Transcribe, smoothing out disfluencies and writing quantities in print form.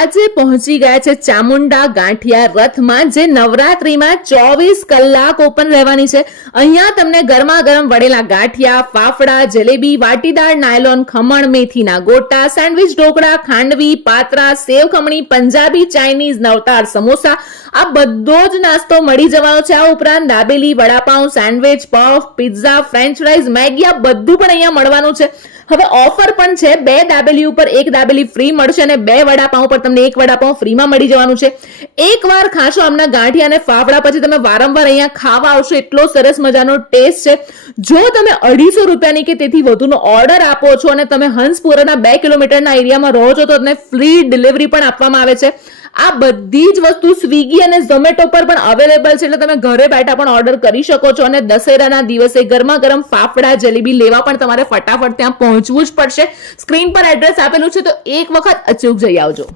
આજે પહોંચી ગયા છે ચામુંડા ગાંઠિયા રથમાં, જે નવરાત્રીમાં 24 કલાક ઓપન રહેવાની છે. અહીંયા તમને ગરમા ગરમ વડેલા ગાંઠિયા, ફાફડા, જલેબી, વાટીદાર, નાયલોન, ખમણ, મેથીના ગોટા, સેન્ડવિચ, ઢોકળા, ખાંડવી, પાત્રા, સેવ ખમણી, પંજાબી, ચાઇનીઝ, નવતાર, સમોસા, આ બધો જ નાસ્તો મળી જવાનો છે. આ ઉપરાંત dabeli, vada pav, sandwich, puff, pizza, French fries, Maggi, આ બધું પણ અહીંયા મળવાનું છે. હવે ઓફર પણ છે, 2 દાબેલી ઉપર 1 દાબેલી ફ્રી મળશે અને 2 વડાપાઉં પર તમને 1 વડાપાઉં ફ્રીમાં મળી જવાનું છે. એકવાર ખાશો આમના ગાંઠિયા અને ફાફડા પછી તમે વારંવાર અહીંયા ખાવા આવશો, એટલો સરસ મજાનો ટેસ્ટ છે. જો તમે 250 રૂપિયાની કે તેથી વધુનો ઓર્ડર આપો છો અને તમે હંસપુરાના 2 કિલોમીટરના એરિયામાં રહો છો તો તમને ફ્રી ડિલિવરી પણ આપવામાં આવે છે. આ બધી જ વસ્તુ સ્વિગી અને ઝોમેટો પર પણ અવેલેબલ છે, એટલે તમે ઘરે બેઠા પણ ઓર્ડર કરી શકો છો. અને દશેરાના દિવસે ગરમા ગરમ ફાફડા, જલેબી લેવા પણ તમારે ફટાફટ ત્યાં પહોંચવું જ પડશે. સ્ક્રીન પર એડ્રેસ આપેલું છે, તો એક વખત અચૂક જઈ આવજો.